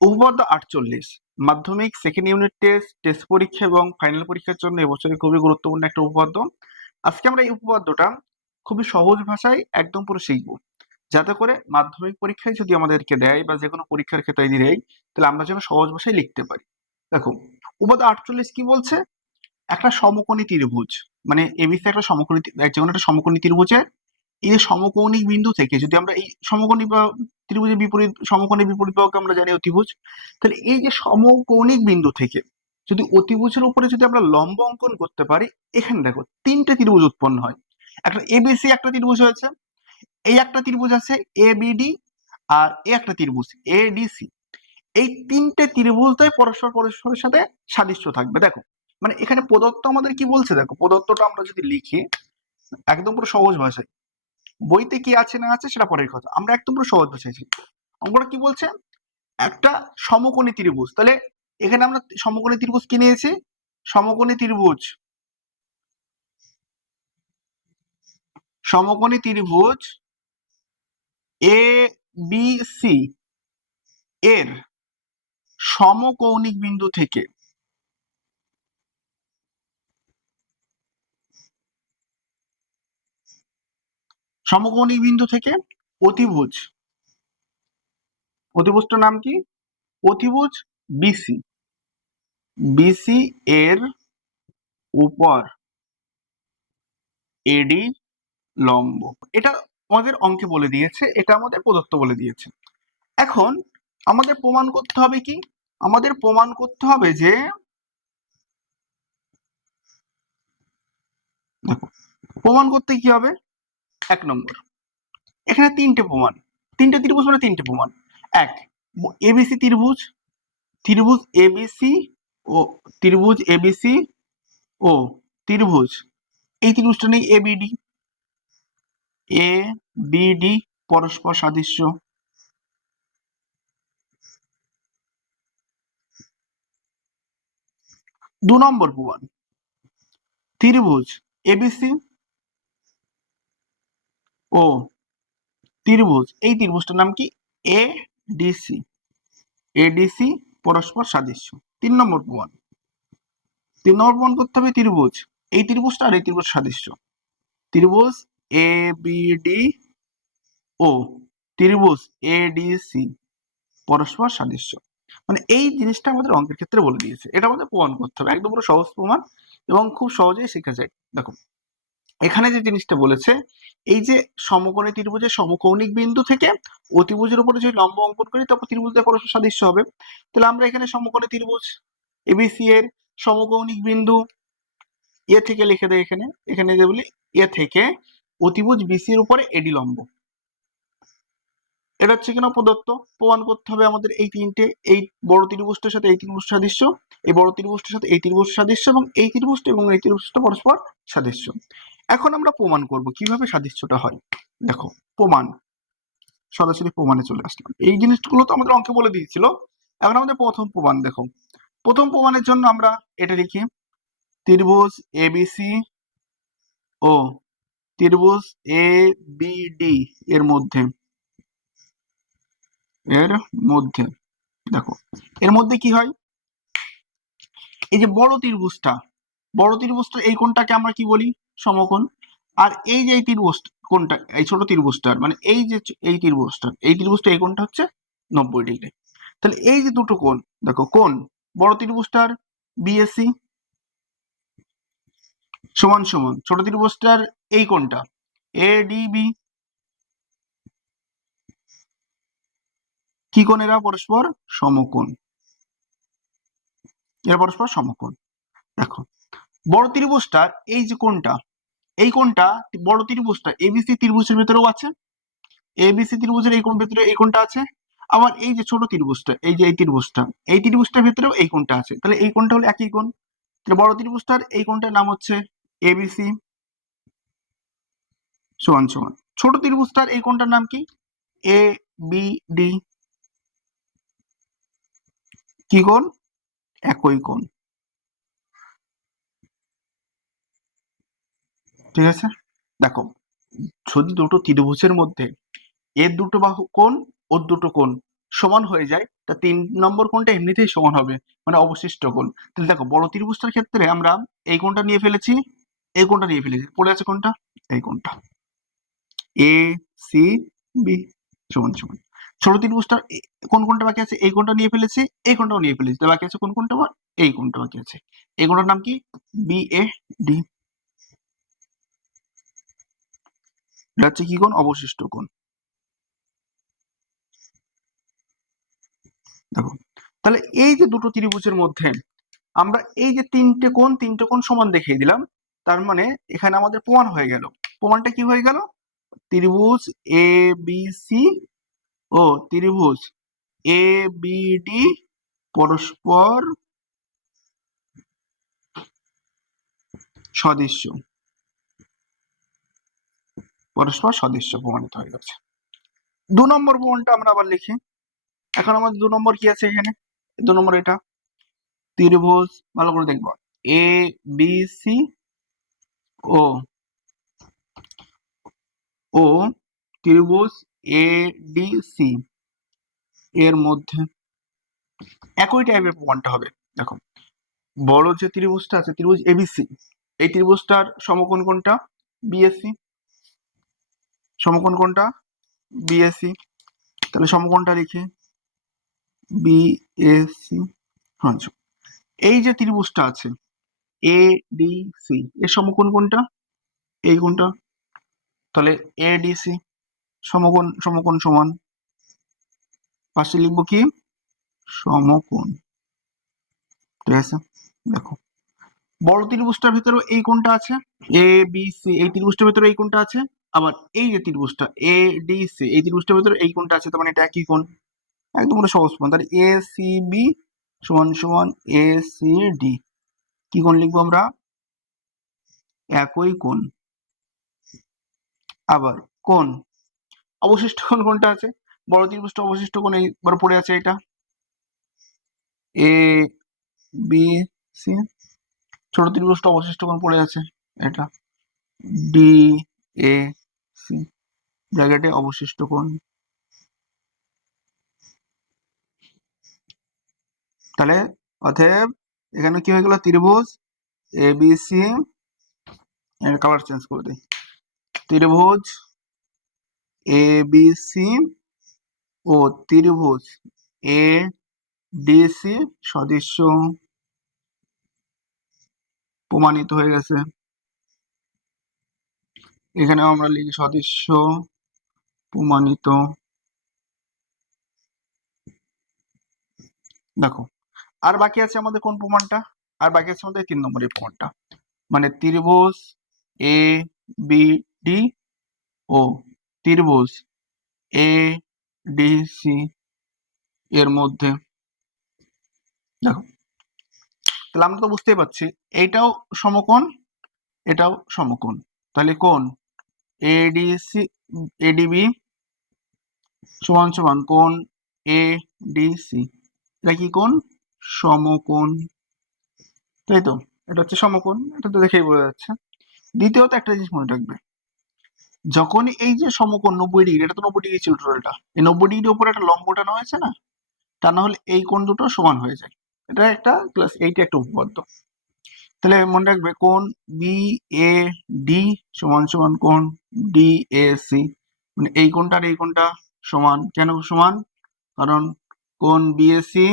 উপপাদ্য 48 মাধ্যমিক second unit test পরীক্ষা এবং ফাইনাল পরীক্ষার জন্য এবছরে খুবই গুরুত্বপূর্ণ একটা উপপাদ্য। আজকে আমরা এই উপপাদ্যটা খুবই সহজ ভাষায় একদম পুরো শিখবো, যাতে করে মাধ্যমিক পরীক্ষায় যদি আমাদেরকে দেয় বা যে কোনো পরীক্ষার ক্ষেত্রে দেয়, তাহলে আমরা যেন সহজ ভাষায় লিখতে পারি। দেখো, উপপাদ্য 48 কি বলছে? একটা সমকোণী ত্রিভুজ, মানে এবিসি একটা সমকোণী, যে কোনো একটা সমকোণী ত্রিভুজের এই যে সমকৌণিক বিন্দু থেকে যদি আমরা এই সমকোণী বা ত্রিভুজের বিপরীত সমকোণী বিপরীত বাহুকে আমরা জানি অতিভুজ, তাহলে এই যে সমকৌণিক বিন্দু থেকে যদি অতিভুজের উপরে যদি আমরা লম্ব অঙ্কন করতে পারি, এখানে দেখো তিনটে ত্রিভুজ উৎপন্ন হয়। একটা এবিসি একটা ত্রিভুজ হয়েছে, এই একটা ত্রিভুজ আছে এবিডি, আর এই একটা ত্রিভুজ এডিসি। এই তিনটে ত্রিভুজটাই পরস্পর পরস্পরের সাথে সাদৃশ্য থাকবে। দেখো, মানে এখানে প্রদত্ত আমাদের কি বলছে, দেখো প্রদত্তটা আমরা যদি লিখি একদম পুরো সহজ ভাষায়, বইতে কি আছে না আছে সেটা পরের কথা, আমরা একদম পুরো সহজ ভাষায় শিখি। অঙ্কটা কি বলছে? একটা সমকোণী ত্রিভুজ, তাহলে এখানে আমরা সমকোণী ত্রিভুজ কি নিয়েছি? সমকোণী ত্রিভুজ, সমকোণী ত্রিভুজ এ বি সি এর সমকৌণিক বিন্দু থেকে সমকৌণিক বিন্দু থেকে অতিভুজ, অতিভুজটার নাম কি? অতিভুজ বিসি, বিসি এর উপর এডি লম্ব। এটা আমাদের অঙ্কে বলে দিয়েছে, এটা আমাদের প্রদত্ত বলে দিয়েছে। এখন আমাদের প্রমাণ করতে হবে কি? আমাদের প্রমাণ করতে হবে যে, দেখো প্রমাণ করতে কি হবে? 1 নম্বর, এখানে তিনটে প্রমাণ, তিনটে ত্রিভুজ মানে তিনটে প্রমাণ। এক, এবিসি ত্রিভুজ, ত্রিভুজ এবিসি ও ত্রিভুজ এবিসি ও ত্রিভুজ, এই ত্রিভুজটা নেই এবিডি, এ বিডি পরস্পর সাদৃশ্য। 2 নম্বর প্রমাণ, ত্রিভুজ এবিসি ও ত্রিভুজ, এই ত্রিভুজটার নাম কি? এডিসি, এডিসি পরস্পর সাদৃশ্য। 3 নম্বর প্রমাণ, 3 নম্বর প্রমাণ করতে হবে ত্রিভুজ, এই ত্রিভুজটা আর এই ত্রিভুজ সাদৃশ্য, ত্রিভুজ এ বিডি ও ত্রিভুজ এডিসি পরস্পর সাদৃশ্য। মানে এই জিনিসটা আমাদের অঙ্কের ক্ষেত্রে বলে দিয়েছে, এটা আমাদের প্রমাণ করতে হবে, একদম পুরো সহজ প্রমাণ এবং খুব সহজেই শেখা যায়। দেখো এখানে যে জিনিসটা বলেছে, এই যে সমকোণী ত্রিভুজের সমকৌণিক বিন্দু থেকে অতিভুজের উপরে যদি লম্ব অঙ্কন করি তখন ত্রিভুজের পরস্পর সাদৃশ্য হবে। তাহলে আমরা এখানে সমকোণী ত্রিভুজ এবিসি এর সমকৌণিক বিন্দু এ থেকে লিখে দেয়, এখানে এখানে যে বলি এ থেকে অতিভুজ বিসি এর উপরে এডি লম্ব, এটা হচ্ছে কিনা প্রদত্ত। প্রমাণ করতে হবে আমাদের এই তিনটে, এই বড় ত্রিভুজটার সাথে এই ত্রিভুজ সাদৃশ্য, এই বড় ত্রিভুজটার সাথে এই ত্রিভুজ সাদৃশ্য এবং এই ত্রিভুজটা এবং এই ত্রিভুজটা পরস্পর সাদৃশ্য। এখন আমরা প্রমাণ করব কিভাবে সাদৃশ্যটা হয়। দেখো প্রমাণ, সরাসরি প্রমাণে চলে আসলাম, এই জিনিসগুলো তো আমাদের অঙ্কে বলে দিয়েছিল। এখন আমাদের প্রথম প্রমাণ, দেখো প্রথম প্রমাণের জন্য আমরা এটা লিখি, ত্রিভুজ এবিসি ও ত্রিভুজ এ বিডি এর মধ্যে, এর মধ্যে দেখো এর মধ্যে কি হয়, এই যে বড় ত্রিভুজটা, বড় ত্রিভুজটা এই কোণটাকে আমরা কি বলি? সমকোণ। আর এই যে এই ত্রিভুজ কোণটা, এই ছোট ত্রিভুজটার মানে এই যে এই ত্রিভুজটা, এই ত্রিভুজটা এই কোণটা হচ্ছে 90 ডিগ্রি। তাহলে এই যে দুটো কোণ, দেখো কোণ বড় ত্রিভুজটার বিএসি সমান সমান ছোট ত্রিভুজটার এই কোণটা এডিবি, কি কোণ? এরা পরস্পর সমকোণ, এরা পরস্পর সমকোণ। দেখো বড় ত্রিভুজটার এই যে কোণটা, এই কোণটা বড় ত্রিভুজটা এবিসি ত্রিভুজের ভেতরেও আছে, এবিসি ত্রিভুজের এই কোণ ভেতরে এই কোণটা আছে। আবার এই যে ছোট ত্রিভুজটা, এই যে এই ত্রিভুজটা, এই ত্রিভুজটার ভেতরেও এই কোণটা আছে, তাহলে এই কোণটা হলো একই কোণ। তাহলে বড় ত্রিভুজটার এই কোণটার নাম হচ্ছে এবিসি সমান সমান ছোট ত্রিভুজটার এই কোণটার নাম কি? এ বি ডি, কি কোণ? একই কোণ। ঠিক আছে, দেখো যদি দুটো ত্রিভুজের মধ্যে এর দুটো বাহু কোণ ওর দুটো কোণ সমান হয়ে যায়, তা 3 নম্বর কোণটা এমনিতেই সমান হবে, মানে অবশিষ্ট কোণ। তাহলে দেখো বড় ত্রিভুজটার ক্ষেত্রে আমরা এই কোণটা নিয়ে ফেলেছি, এই কোণটা নিয়ে ফেলেছি, পড়ে আছে কোণটা, এই কোণটা এ সি বি সমান সমান। ছোট ত্রিভুজটা কোন কোণটা বাকি আছে, এই কোণটা নিয়ে ফেলেছি, এই কোণটাও নিয়ে ফেলেছি, তাহলে বাকি আছে কোন কোণটা, আমার এই কোণটা বাকি আছে। এই কোণটার নাম কি, বি এ ডি। এটা হচ্ছে কি কোণ, অবশিষ্ট কোণ। দেখো তাহলে এই যে দুটো ত্রিভুজের মধ্যে আমরা এই যে তিনটে কোণ সমান দেখিয়ে দিলাম, তার মানে এখানে আমাদের প্রমাণ হয়ে গেল। প্রমাণটা কি হয়ে গেল, ত্রিভুজ এ বি সি ও ত্রিভুজ এ বি ডি পরস্পর সদৃশ্য, পরস্পর সদৃশ্য প্রমাণিত হয়ে গেছে। 2 নম্বর প্রমাণটা আমরা আবার লিখি। এখন আমাদের 2 নম্বর কি আছে এখানে, 2 নম্বর এটা ত্রিভুজ, ভালো করে দেখবো, এ বি সি ও ও ত্রিভুজ এ ডি সি এর মধ্যে একই টাইপের প্রমাণটা হবে। দেখো বড় যে ত্রিভুজটা আছে, ত্রিভুজ এবিসি, এই ত্রিভুজটার সমকোণ কোনটা, বিএসি। সমকোণ কোনটা, বিএসি। তাহলে সমকোণটা লিখি বিএসি। হ্যাঁ, এই যে ত্রিভুজটা আছে এ ডি সি, এর সমকোণ কোনটা, এই কোনটা। তাহলে এডিসি সমকোণ, সমকোণ সমান, পাশে লিখবো কি, সমকোণ। ঠিক আছে, দেখো বড় ত্রিভুজটার ভিতরে এই কোণটা আছে, এ বি সি, এই ত্রিভুজটার ভিতরে এই কোণটা আছে, আবার এই যে ত্রিভুজটা এ ডি সি, এই ত্রিভুজটার ভিতরে এই কোণটা আছে, তার মানে এটা একই কোণ, একদম পুরো সহজ প্রমাণ। তাহলে এ সি বি সমান সমান এ সি ডি, কি কোণ লিখবো আমরা, একই কোণ। আবার কোণ, অবশিষ্ট কোণ কোনটা আছে, বড় ত্রিভুজটা অবশিষ্ট কোণ এইবার পড়ে আছে, এটা এ বি সি। ছোট ত্রিভুজটা অবশিষ্ট কোণ পড়ে আছে, এটা ডি এ সি, জায়গাটি অবশিষ্ট কোণ। তাহলে অতএব এখানে কি হয়ে গেল, ত্রিভুজ এ বি সি, এর কালার চেঞ্জ করে দিই, ত্রিভুজ এ বি সি ও ত্রিভুজ এ ডি সি সদৃশ্য প্রমাণিত হয়ে গেছে। এখানেও আমরা লিখি সদৃশ্য প্রমাণিত। দেখো আর বাকি আছে আমাদের কোন প্রমাণটা, আর বাকি আছে আমাদের 3 নম্বরের প্রমাণটা, মানে ত্রিভুজ এ বি ডি ও ত্রিভুজ এ ডি সি এর মধ্যে। দেখো তাহলে আমরা তো বুঝতেই পারছি এইটাও সমকোণ, এটাও সমকোণ। তাহলে কোণ এডিসি এডিবি সমান সমান কোণ এ ডি সি, এটা কি কোণ, সমকোণ। তাই তো, এটা হচ্ছে সমকোণ, এটা তো দেখেই বোঝা যাচ্ছে। দ্বিতীয়ত একটা জিনিস মনে রাখবে, যখন এই যে সমকোণ 90 ডিগ্রি, এটা তো 90 ডিগ্রি ছিল টোটালটা, এই 90 ডিগ্রির উপরে একটা লম্ব টানা হয়েছে না, টানা হলে এই কোণ দুটো সমান হয়ে যায়। এটা একটা ক্লাস এইটা একটা উপপাদ্য। তাহলে মনে রাখবে কোণ বি এ ডি সমান সমান কোণ ডি এ সি, মানে এই কোণটা আর এই কোণটা সমান। কেন সমান, কারণ কোণ বিএসি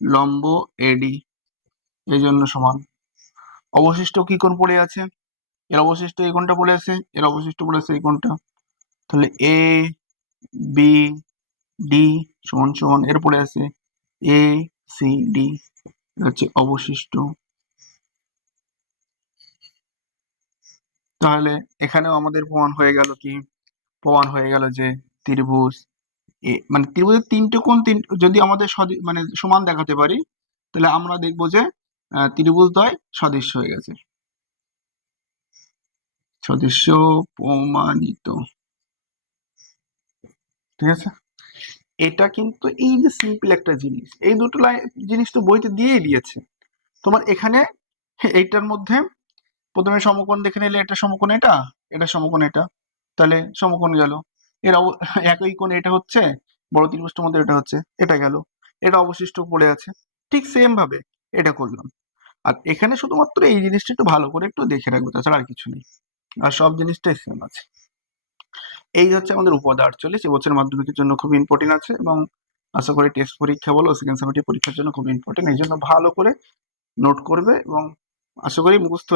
লম্ব এডি, এই জন্য সমান। অবশিষ্ট কি কোণ পড়ে আছে, এর অবশিষ্ট এই কোণটা পড়ে আছে, এর অবশিষ্ট পড়ে আছে এই কোণটা। তাহলে এ বি ডি সমান সমান এর পড়ে আছে এ সি ডি, হচ্ছে অবশিষ্ট। তাহলে এখানেও আমাদের প্রমাণ হয়ে গেল কি, প্রমাণ হয়ে গেল যে ত্রিভুজ মানে ত্রিভুজের 3টে কোণ যদি আমাদের মানে সমান দেখাতে পারি, তাহলে আমরা দেখবো যে ত্রিভুজদ্বয় সদৃশ্য হয়ে গেছে, সদৃশ্য প্রমাণিত। ঠিক আছে, এটা কিন্তু এই যে সিম্পল একটা জিনিস, এই দুটো জিনিস তো বইতে দিয়েই দিয়েছে। তোমার এখানে এইটার মধ্যে প্রথমে সমকোণ দেখে নিলে, এটা সমকোণ, এটা সমকোণ, এটা তাহলে সমকোণ গেল। এর একই কোণ এটা হচ্ছে, বড় ত্রিভুজটার মধ্যে এটা হচ্ছে, এটা গেল, এটা অবশিষ্ট পড়ে আছে। ঠিক সেম ভাবে এটা করলাম। আর এখানে শুধুমাত্র এই জিনিসটা একটু ভালো করে একটু দেখে রাখবে, তাছাড়া আর কিছু নেই, আর সব জিনিসটাই সেম আছে। এই হচ্ছে আমাদের উপপাদ্য 48, এবছর মাধ্যমিকের জন্য খুব ইম্পর্টেন্ট আছে, এবং আশা করি টেস্ট পরীক্ষা বলো, সেকেন্ড সেমিস্টার পরীক্ষার জন্য খুব ইম্পর্টেন্ট। এই জন্য ভালো করে নোট করবে এবং আশা করি মুখস্থ হয়ে